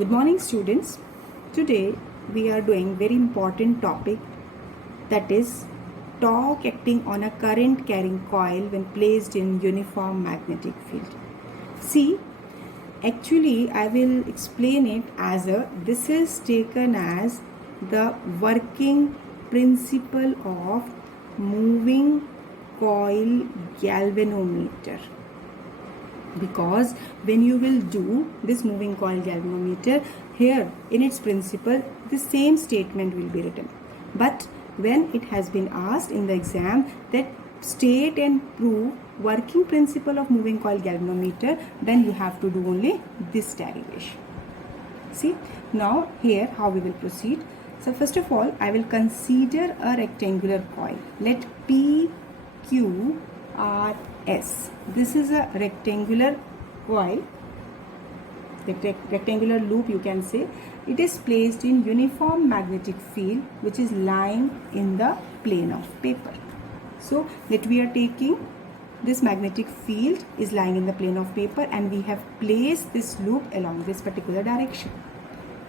Good morning, students. Today we are doing very important topic, that is torque acting on a current carrying coil when placed in uniform magnetic field. See, actually I will explain it as this is taken as the working principle of moving coil galvanometer, because when you will do this moving coil galvanometer, here in its principle the same statement will be written, but when it has been asked in the exam that state and prove working principle of moving coil galvanometer, then you have to do only this derivation. See, now here how we will proceed. So first of all, I will consider a rectangular coil. Let P, Q, R, S. This is a rectangular coil, rectangular loop you can say. It is placed in uniform magnetic field which is lying in the plane of paper. So that we are taking this magnetic field is lying in the plane of paper and we have placed this loop along this particular direction.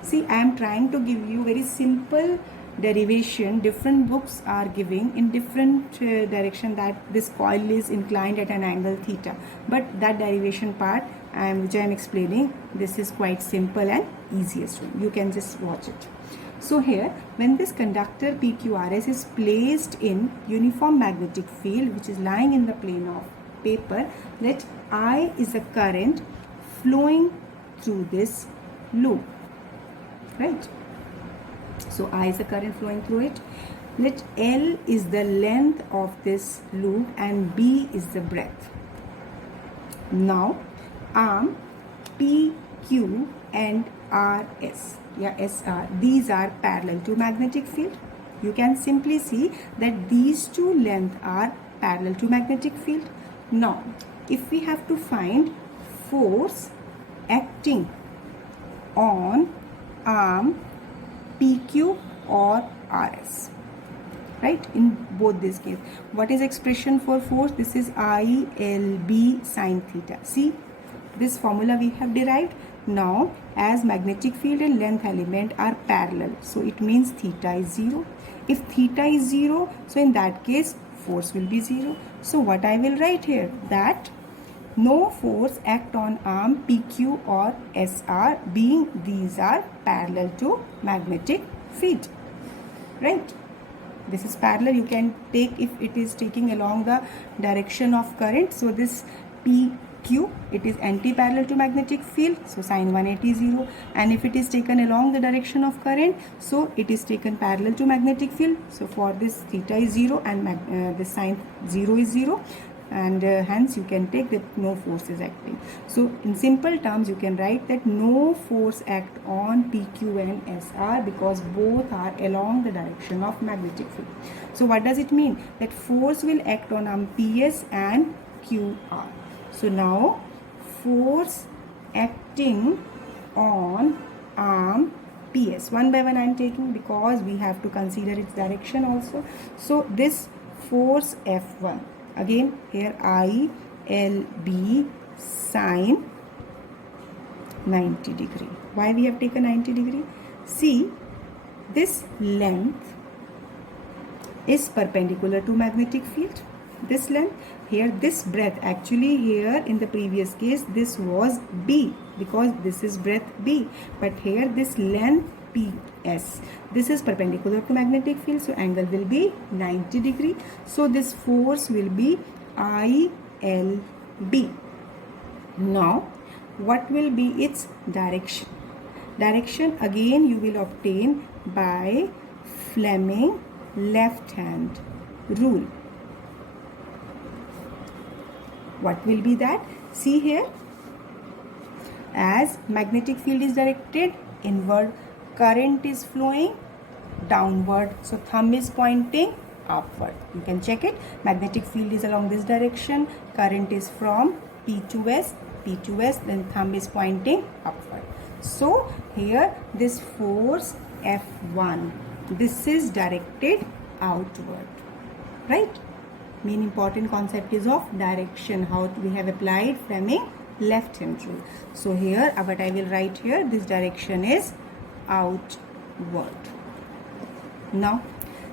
See, I am trying to give you very simple derivation. Different books are giving in different direction that this coil is inclined at an angle theta, but that derivation part which I am explaining, this is quite simple and easiest one. You can just watch it. So here, when this conductor PQRS is placed in uniform magnetic field which is lying in the plane of paper, let I is the current flowing through this loop, right? So I is the current flowing through it. Let L is the length of this loop and B is the breadth. Now arm P, Q and RS, SR, these are parallel to magnetic field. You can simply see that these two lengths are parallel to magnetic field. Now if we have to find force acting on arm PQ or RS, right, in both this case, what is expression for force? This is ILB sine theta. See, this formula we have derived. Now as magnetic field and length element are parallel, so it means theta is 0. If theta is 0, so in that case force will be 0. So what I will write here, that no force act on arm PQ or SR, being these are parallel to magnetic field, right? This is parallel. You can take, if it is taking along the direction of current, so this PQ, it is anti-parallel to magnetic field, so sine 180 0, and if it is taken along the direction of current, so it is taken parallel to magnetic field, so for this theta is 0 and this sine 0 is 0, and hence you can take that no force is acting. So in simple terms you can write that no force act on PQ and SR because both are along the direction of magnetic field. So what does it mean? That force will act on arm PS and QR. So now force acting on arm PS, one by one I am taking because we have to consider its direction also. So this force F1, again here ILB sine 90 degree. Why we have taken 90 degree? See, this length is perpendicular to magnetic field. This length here, this breadth, actually here in the previous case this was B because this is breadth B, but here this length PS, this is perpendicular to magnetic field, so angle will be 90 degree. So this force will be ILB. Now what will be its direction? Direction again you will obtain by Fleming left hand rule. What will be that? See here, as magnetic field is directed inward, current is flowing downward, so thumb is pointing upward. You can check it. Magnetic field is along this direction, current is from P to S, then thumb is pointing upward. So here this force F1, this is directed outward, right? Main important concept is of direction, how we have applied Fleming left hand rule. So here what I will write here, this direction is outward. Now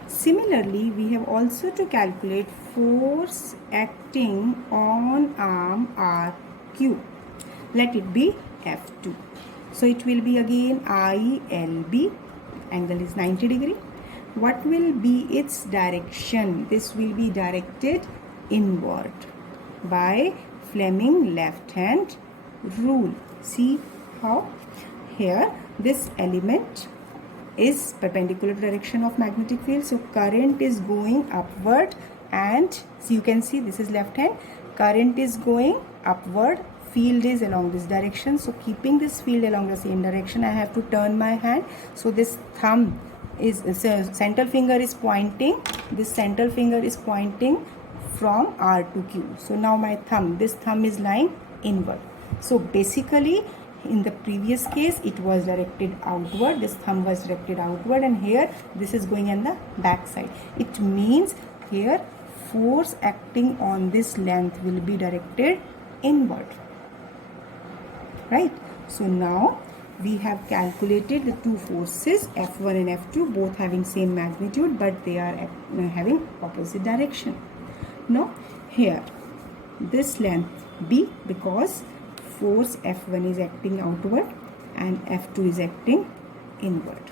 similarly we have also to calculate force acting on arm RQ. Let it be F2. So it will be again ILB, angle is 90 degree. What will be its direction? This will be directed inward by Fleming left hand rule. See how here this element is perpendicular to direction of magnetic field. So current is going upward, and so you can see this is left hand, current is going upward, field is along this direction. So keeping this field along the same direction, I have to turn my hand. So this thumb is central finger is pointing, this central finger is pointing from R to Q. So now my thumb, this thumb is lying inward. So basically in the previous case it was directed outward, this thumb was directed outward, and here this is going on the back side. It means here force acting on this length will be directed inward, right? So now we have calculated the two forces F1 and F2, both having same magnitude, but they are having opposite direction. Now here this length B, because force F1 is acting outward and F2 is acting inward,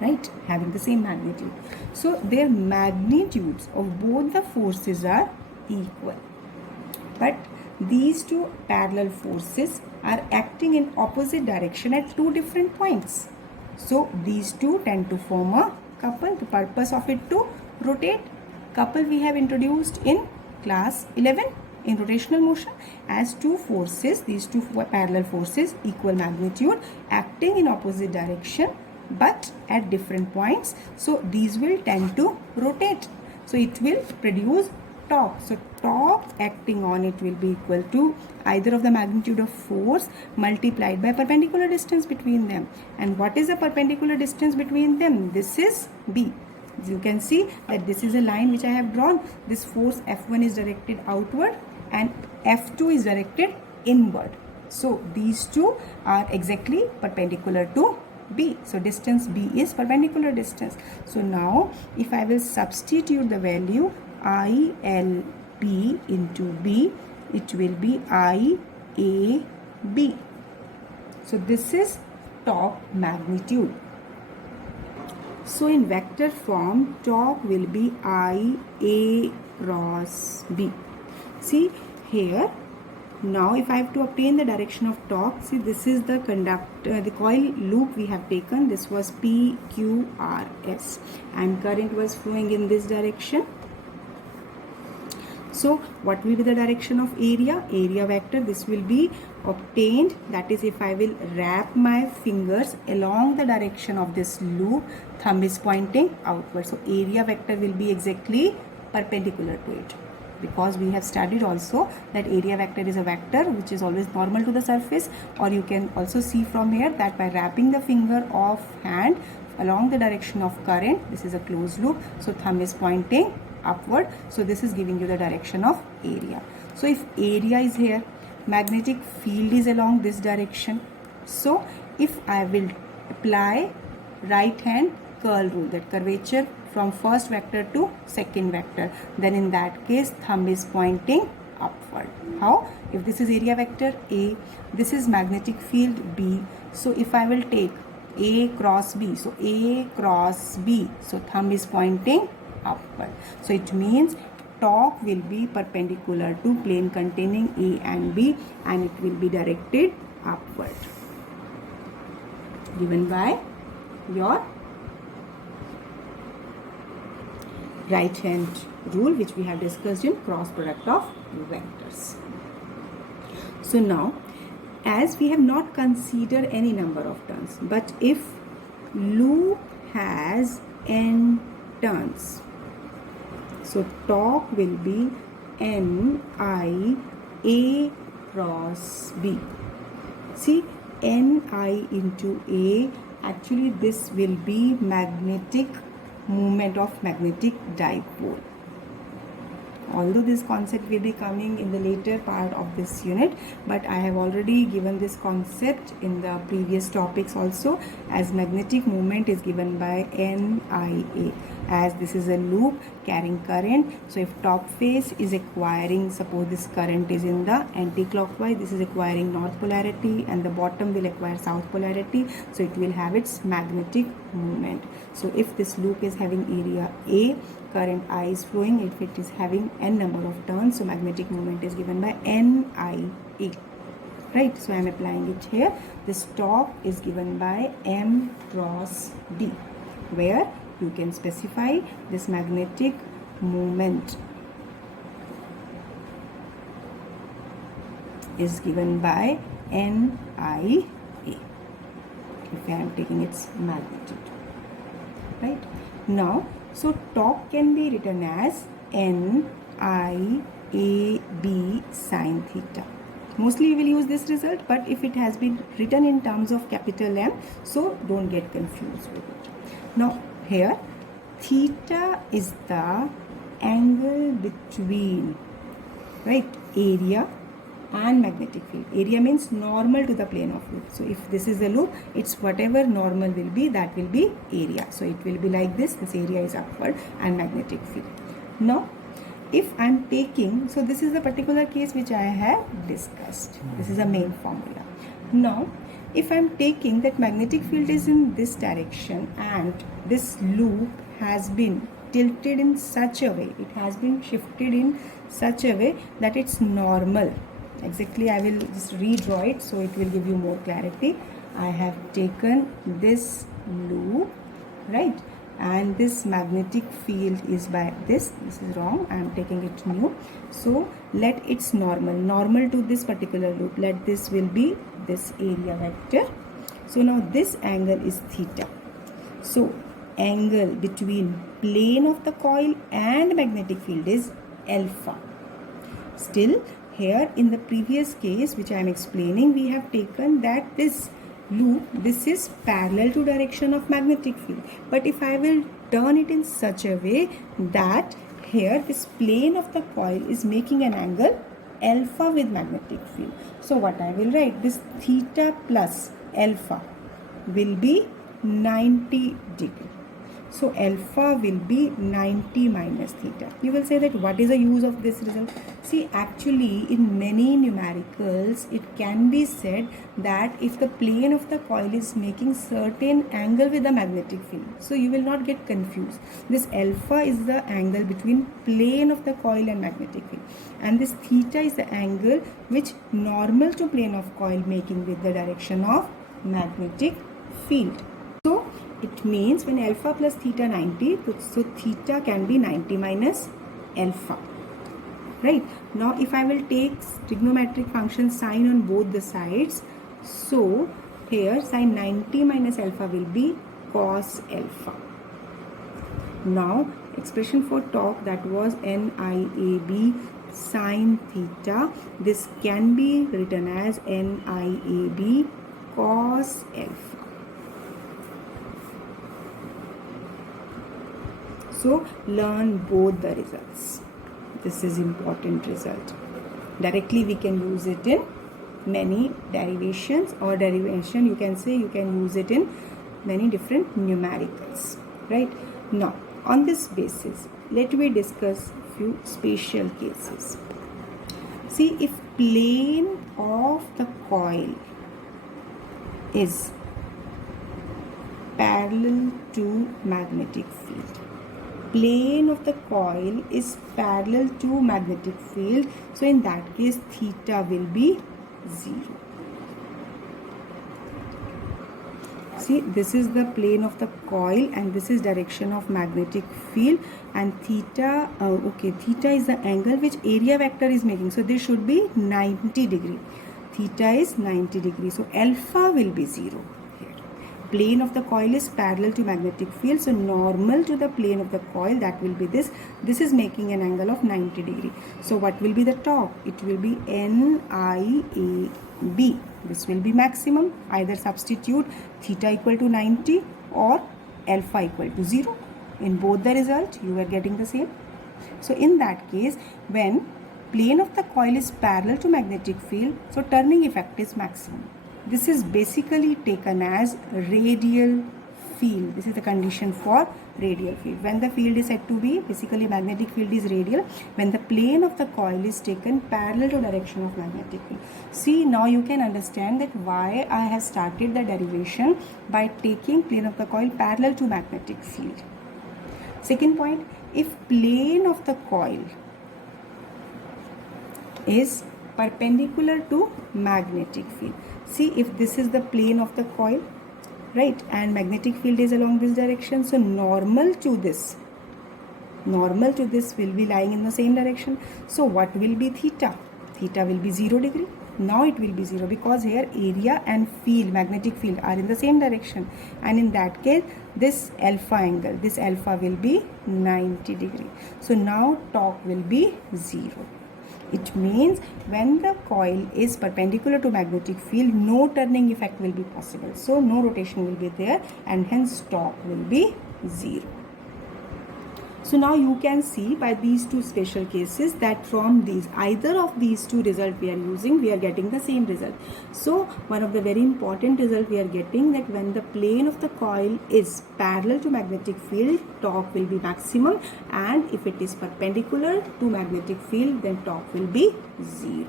right, having the same magnitude. So their magnitudes of both the forces are equal, but these two parallel forces are acting in opposite direction at two different points. So these two tend to form a couple. The purpose of it to rotate. Couple we have introduced in class 11 in rotational motion as two forces, these two parallel forces, equal magnitude, acting in opposite direction but at different points. So these will tend to rotate. So it will produce torque. So torque acting on it will be equal to either of the magnitude of force multiplied by perpendicular distance between them. And what is the perpendicular distance between them? This is B. You can see that this is a line which I have drawn. This force F1 is directed outward and F2 is directed inward. So these two are exactly perpendicular to B. So distance B is perpendicular distance. So now if I will substitute the value ILB into B, it will be IAB. So this is torque magnitude. So in vector form, torque will be IA cross B. See here, now if I have to obtain the direction of torque, see this is the conductor, the coil loop we have taken. This was PQRS and current was flowing in this direction. So what will be the direction of area? Area vector, this will be obtained, that is if I will wrap my fingers along the direction of this loop, thumb is pointing outward. So area vector will be exactly perpendicular to it, because we have studied also that area vector is a vector which is always normal to the surface. Or you can also see from here that by wrapping the finger of hand along the direction of current, this is a closed loop, so thumb is pointing upward, so this is giving you the direction of area. So if area is here, magnetic field is along this direction, so if I will apply right hand curl rule, that curvature from first vector to second vector, then in that case thumb is pointing upward. How? If this is area vector A, this is magnetic field B, so if I will take A cross B, so A cross B, so thumb is pointing upward. So it means torque will be perpendicular to plane containing A and B and it will be directed upward, given by your right hand rule which we have discussed in cross product of vectors. So now, as we have not considered any number of turns, but if loop has n turns, so torque will be Ni A cross B. See, Ni into A, actually this will be magnetic moment of magnetic dipole. although this concept will be coming in the later part of this unit, but I have already given this concept in the previous topics also, as magnetic moment is given by NIA, as this is a loop carrying current. So if top face is acquiring, suppose this current is in the anti-clockwise, this is acquiring north polarity, and the bottom will acquire south polarity, so it will have its magnetic moment. So if this loop is having area A, current I is flowing, if it is having n number of turns, so magnetic moment is given by NIA, right? So I am applying it here. This torque is given by M cross D, where you can specify this magnetic moment is given by NIA, if I am taking its magnitude, right? Now, so torque can be written as NIAB sine theta. Mostly you will use this result, but if it has been written in terms of capital M, so don't get confused with it. Now here, theta is the angle between, right, area and magnetic field. Area means normal to the plane of loop. So if this is a loop, it's whatever normal will be, that will be area. So it will be like this area is upward and magnetic field. Now if I am taking, so this is the particular case which I have discussed. This is the main formula. Now if I am taking that magnetic field is in this direction and this loop has been tilted in such a way, it has been shifted in such a way that it's normal. Exactly, I will just redraw it so it will give you more clarity. I have taken this loop, right, and this magnetic field is by this is wrong, I am taking it new. So let its normal to this particular loop, let this will be this area vector. So now this angle is theta. So angle between plane of the coil and magnetic field is alpha. Still here in the previous case which I am explaining, we have taken that this loop, this is parallel to direction of magnetic field, but if I will turn it in such a way that here this plane of the coil is making an angle alpha with magnetic field, so what I will write, this theta plus alpha will be 90 degree. So alpha will be 90 minus theta. You will say that what is the use of this result? See, actually in many numericals it can be said that if the plane of the coil is making certain angle with the magnetic field, so you will not get confused. This alpha is the angle between plane of the coil and magnetic field, and this theta is the angle which normal to plane of coil making with the direction of magnetic field. So it means when alpha plus theta 90, so theta can be 90 minus alpha, right? Now if I will take trigonometric function sine on both the sides, so here sine 90 minus alpha will be cos alpha. Now expression for torque, that was NIAB sine theta, this can be written as NIAB cos alpha. So learn both the results. This is important result. Directly we can use it in many derivations, or derivation you can say, you can use it in many different numericals, right? Now on this basis, let me discuss few special cases. See, if plane of the coil is parallel to magnetic field, plane of the coil is parallel to magnetic field, so in that case theta will be 0. See, this is the plane of the coil and this is direction of magnetic field, and theta, theta is the angle which area vector is making, so this should be 90 degree. Theta is 90 degree, so alpha will be 0. Plane of the coil is parallel to magnetic field, so normal to the plane of the coil, that will be this. This is making an angle of 90 degree. So what will be the torque? It will be NIAB. This will be maximum. Either substitute theta equal to 90 or alpha equal to 0. In both the result, you are getting the same. So in that case, when plane of the coil is parallel to magnetic field, so turning effect is maximum. This is basically taken as radial field. This is the condition for radial field. When the field is said to be, basically magnetic field is radial, when the plane of the coil is taken parallel to direction of magnetic field. See, now you can understand that why I have started the derivation by taking plane of the coil parallel to magnetic field. Second point, if plane of the coil is perpendicular to magnetic field. See, if this is the plane of the coil, right, and magnetic field is along this direction, so normal to this will be lying in the same direction. So what will be theta? Theta will be 0 degree. Now it will be 0 because here area and field, magnetic field, are in the same direction, and in that case this alpha angle, this alpha will be 90 degree. So now torque will be 0. It means when the coil is perpendicular to magnetic field, no turning effect will be possible. So no rotation will be there, and hence torque will be 0. So now you can see by these two special cases that from these, either of these two results we are using, we are getting the same result. So one of the very important result we are getting, that when the plane of the coil is parallel to magnetic field, torque will be maximum, and if it is perpendicular to magnetic field, then torque will be 0.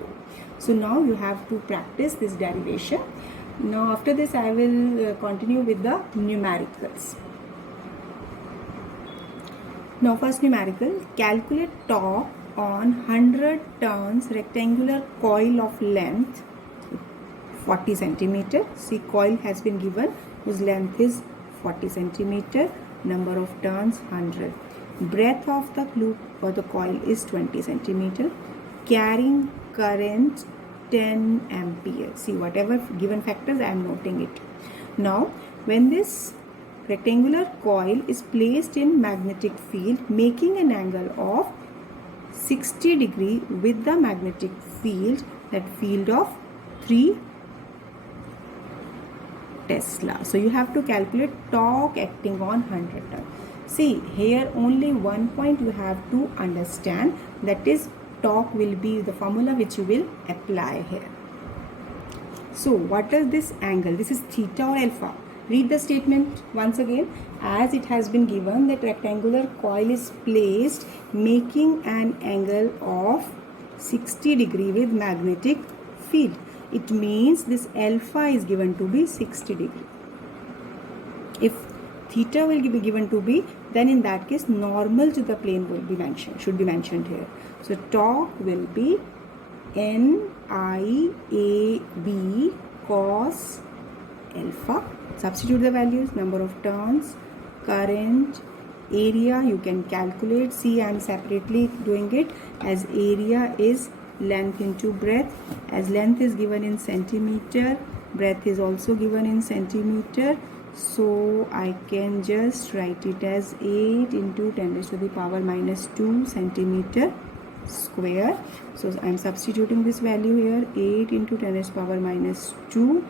So now you have to practice this derivation. Now after this I will continue with the numericals. Now first numerical, calculate torque on 100 turns rectangular coil of length 40 centimeter. See, coil has been given whose length is 40 centimeter, number of turns 100. Breadth of the loop or the coil is 20 centimeter. Carrying current 10 ampere. See, whatever given factors I am noting it. Now when this rectangular coil is placed in magnetic field, making an angle of 60 degree with the magnetic field, that field of 3 Tesla. So you have to calculate torque acting on 100 turns. See, here only one point you have to understand, that is torque will be the formula which you will apply here. So what is this angle? This is theta or alpha. Read the statement once again. As it has been given that rectangular coil is placed making an angle of 60 degree with magnetic field. It means this alpha is given to be 60 degree. If theta will be given to be, then in that case normal to the plane will be mentioned, should be mentioned here. So torque will be NIAB cos alpha. Substitute the values, number of turns, current, area you can calculate. See, I am separately doing it, as area is length into breadth. As length is given in centimeter, breadth is also given in centimeter. So I can just write it as 8 into 10 raised to the power minus 2 centimeter square. So I am substituting this value here, 8 into 10 raised to the power minus 2.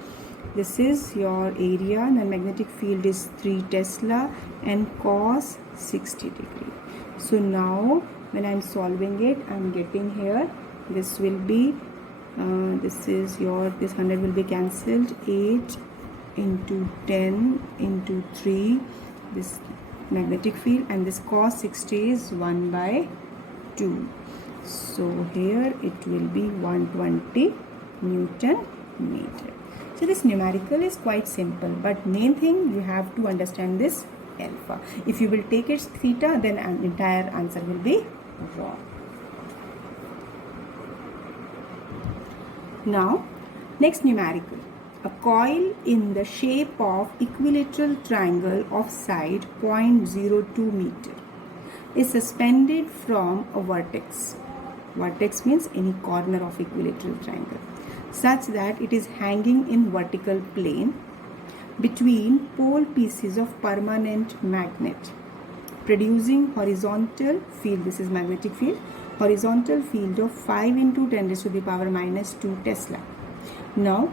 This is your area, and the magnetic field is 3 Tesla, and cos 60 degree. So now when I am solving it, I am getting here, this will be, this is your, this 100 will be cancelled, 8 into 10 into 3, this magnetic field, and this cos 60 is 1 by 2. So here it will be 120 Newton meter. So this numerical is quite simple, but main thing you have to understand this alpha. If you will take its theta, then an entire answer will be wrong. Now, next numerical. A coil in the shape of equilateral triangle of side 0.02 meter is suspended from a vertex. Vertex means any corner of equilateral triangle, such that it is hanging in vertical plane between pole pieces of permanent magnet, producing horizontal field, this is magnetic field, horizontal field of 5 into 10 raised to the power minus 2 Tesla. Now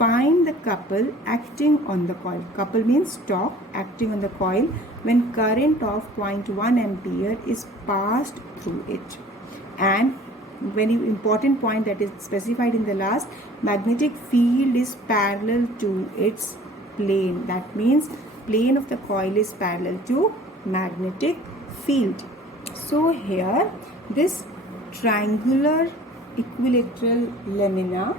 find the couple acting on the coil. Couple means torque acting on the coil when current of 0.1 ampere is passed through it. And very important point that is specified in the last, magnetic field is parallel to its plane. That means plane of the coil is parallel to magnetic field. So here this triangular equilateral lamina,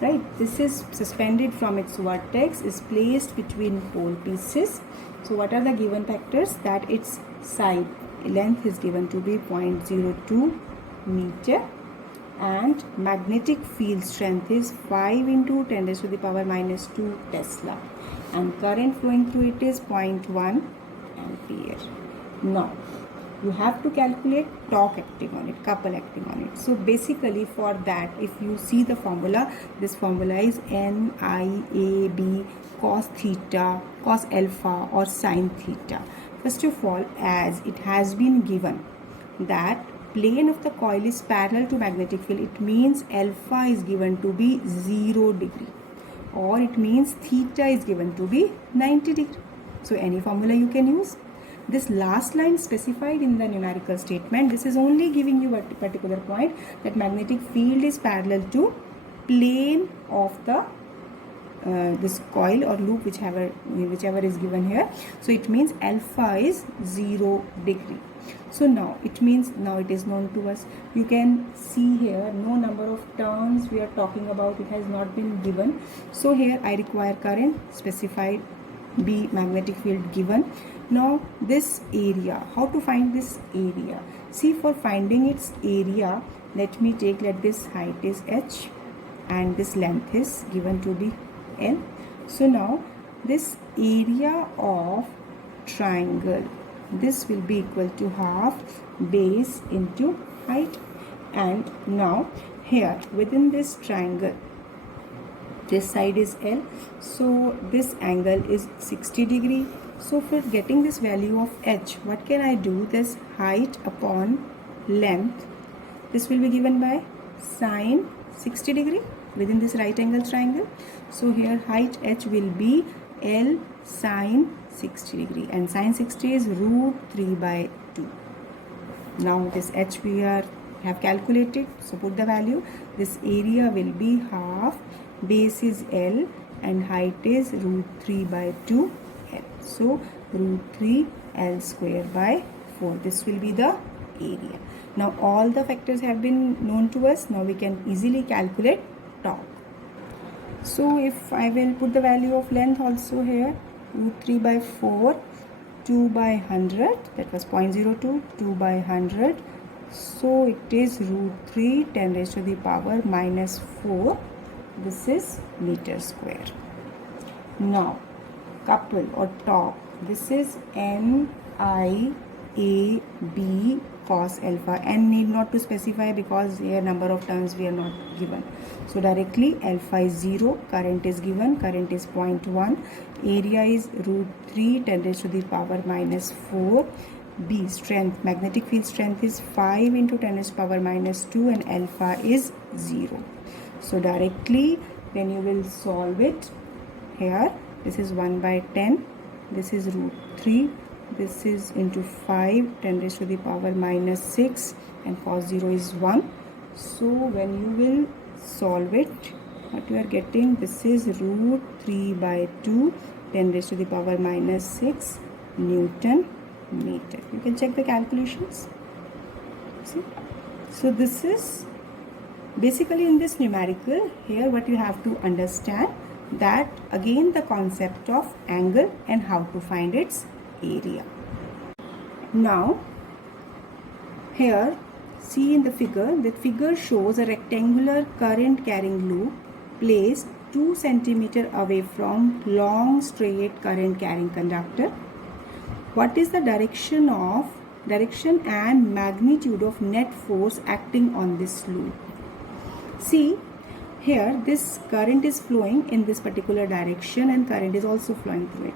right, this is suspended from its vertex, is placed between pole pieces. So what are the given factors? That its side length is given to be 0.02 meter and magnetic field strength is 5 into 10 raised to the power minus 2 Tesla and current flowing through it is 0.1 ampere. Now you have to calculate torque acting on it, couple acting on it. So basically for that, if you see the formula, this formula is NIAB cos theta, cos alpha or sin theta. First of all, as it has been given that plane of the coil is parallel to magnetic field, it means alpha is given to be 0 degree or it means theta is given to be 90 degree. So any formula you can use. This last line specified in the numerical statement, this is only giving you a particular point that magnetic field is parallel to plane of the this coil or loop, whichever is given here. So it means alpha is 0 degree. So now it means now it is known to us. You can see here no number of terms we are talking about, it has not been given. So here I require current specified, B magnetic field given. Now this area, how to find this area? See, for finding its area, let this height is h and this length is given to be L. So now this area of triangle, this will be equal to half base into height. And now here within this triangle, this side is L, so this angle is 60 degree. So for getting this value of h, what can I do? This height upon length, this will be given by sine 60 degree within this right angle triangle. So here height h will be L sine 60 degree and sine 60 is root 3 by 2. Now this h we have calculated, so put the value. This area will be half, base is L and height is root 3 by 2 L. So root 3 L square by 4. This will be the area. Now all the factors have been known to us. Now we can easily calculate torque. So if I will put the value of length also here, root 3 by 4, 2 by 100, that was 0.02, 2 by 100. So it is root 3 10 raised to the power minus 4. This is meter square. Now couple or torque, this is NIAB cos alpha. N need not to specify because here number of terms we are not given. So directly alpha is 0, current is given, current is 0.1, area is root 3 10 raised to the power minus 4. B strength, magnetic field strength is 5 into 10 raised to the power minus 2 and alpha is 0. So directly when you will solve it, here this is 1 by 10, this is root 3, this is into 5 10 raised to the power minus 6 and cos 0 is 1. So when you will solve it, what you are getting, this is root 3 by 2 10 raised to the power minus 6 Newton meter. You can check the calculations. See? So this is basically in this numerical. Here what you have to understand, that again the concept of angle and how to find its area. Now here see in the figure, that figure shows a rectangular current carrying loop placed 2 cm away from long straight current carrying conductor. What is the direction and magnitude of net force acting on this loop? See here this current is flowing in this particular direction and current is also flowing through it.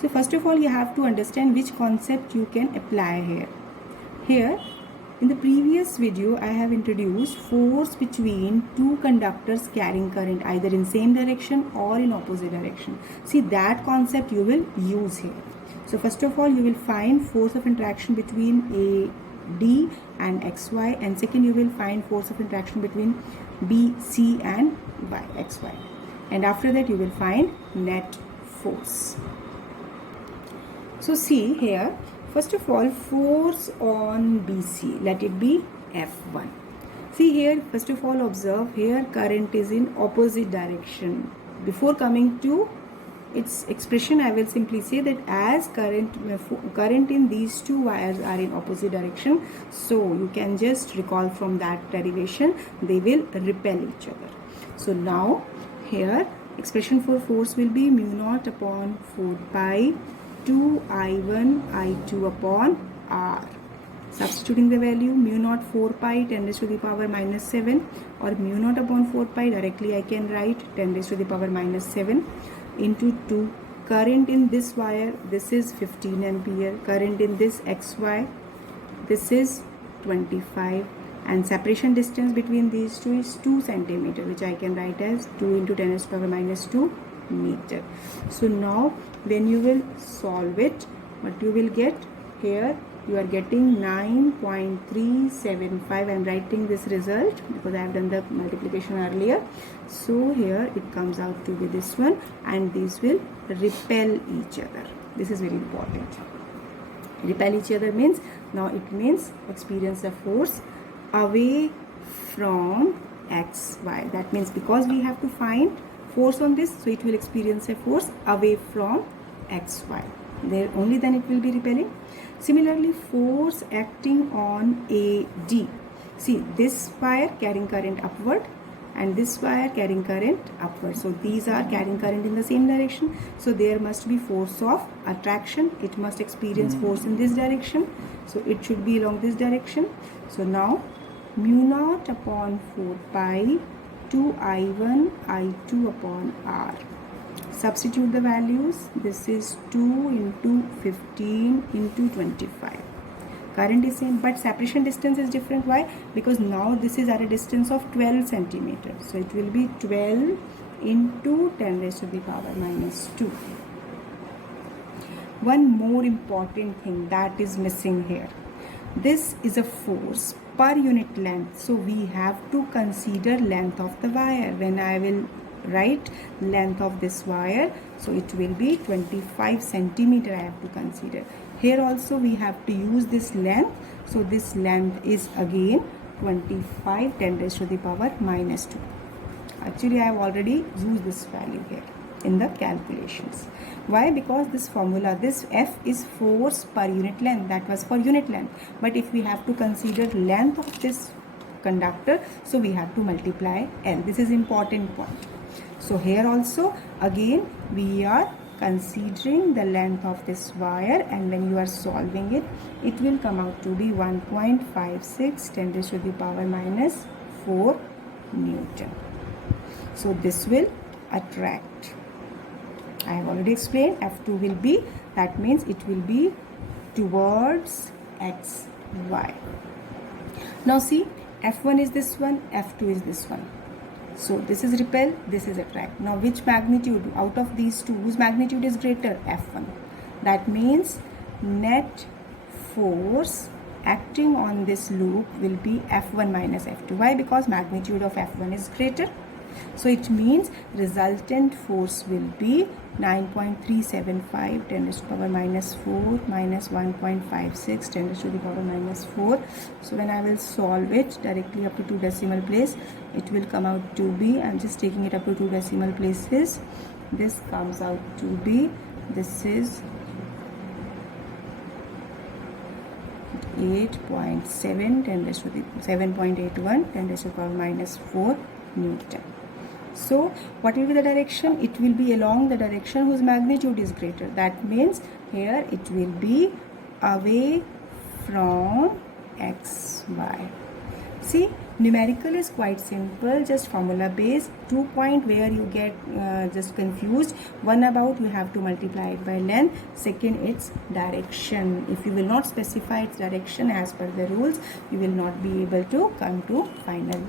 So first of all you have to understand which concept you can apply here. Here In the previous video, I have introduced force between two conductors carrying current either in same direction or in opposite direction. See, that concept you will use here. So first of all, you will find force of interaction between AD and XY, and second you will find force of interaction between BC and XY. And after that you will find net force. So see here, first of all, force on BC, let it be F1. See here, first of all, observe here current is in opposite direction. Before coming to its expression, I will simply say that as current in these two wires are in opposite direction, so you can just recall from that derivation, they will repel each other. So now here expression for force will be mu naught upon 4 pi 2 I1 I2 upon R. Substituting the value mu naught 4 pi 10 raised to the power minus 7 or mu naught upon 4 pi, directly I can write 10 raised to the power minus 7 into 2. Current in this wire, this is 15 ampere. Current in this XY, this is 25. And separation distance between these two is 2 centimeter, which I can write as 2 into 10 raised to the power minus 2 meter. So now when you will solve it, what you will get here, you are getting 9.375. I am writing this result because I have done the multiplication earlier. So here it comes out to be this one, and these will repel each other. This is very important. Repel each other means, now it means experience a force away from XY. That means because we have to find force on this, so it will experience a force away from XY. There only then it will be repelling. Similarly, force acting on AD. See, this wire carrying current upward and this wire carrying current upward. So these are carrying current in the same direction. So there must be force of attraction. It must experience force in this direction. So it should be along this direction. So now mu naught upon 4 pi 2 I1 I2 upon R. Substitute the values. This is 2 into 15 into 25. Current is same, but separation distance is different. Why? Because now this is at a distance of 12 centimeters. So it will be 12 into 10 raised to the power minus 2. One more important thing that is missing here. This is a force per unit length. So we have to consider length of the wire. When I will write length of this wire, so it will be 25 centimeter I have to consider. Here also we have to use this length. So this length is again 25 10 raised to the power minus 2. Actually I have already used this value here in the calculations. Why? Because this formula, this F is force per unit length, that was for unit length. But if we have to consider length of this conductor, so we have to multiply L. This is important point. So here also again we are considering the length of this wire, and when you are solving it, it will come out to be 1.56 10 raised to the power minus 4 Newton. So this will attract. I have already explained F2 will be, that means it will be towards XY. Now see, F1 is this one, F2 is this one. So this is repel, this is attract. Now which magnitude out of these two, whose magnitude is greater? F1. That means net force acting on this loop will be F1 minus F2. Why? Because magnitude of F1 is greater. So it means resultant force will be 9.375 10 raised to the power minus 4 minus 1.56 10 raised to the power minus 4. So when I will solve it directly up to 2 decimal place, it will come out to be, I am just taking it up to 2 decimal places, this comes out to be, this is 8.7 10 raised to the 7.81 10 raised to the power minus 4 Newton. So what will be the direction? It will be along the direction whose magnitude is greater. That means here it will be away from XY. See, numerical is quite simple, just formula based. 2 point where you get just confused. One about you have to multiply it by length. Second, its direction. If you will not specify its direction as per the rules, you will not be able to come to final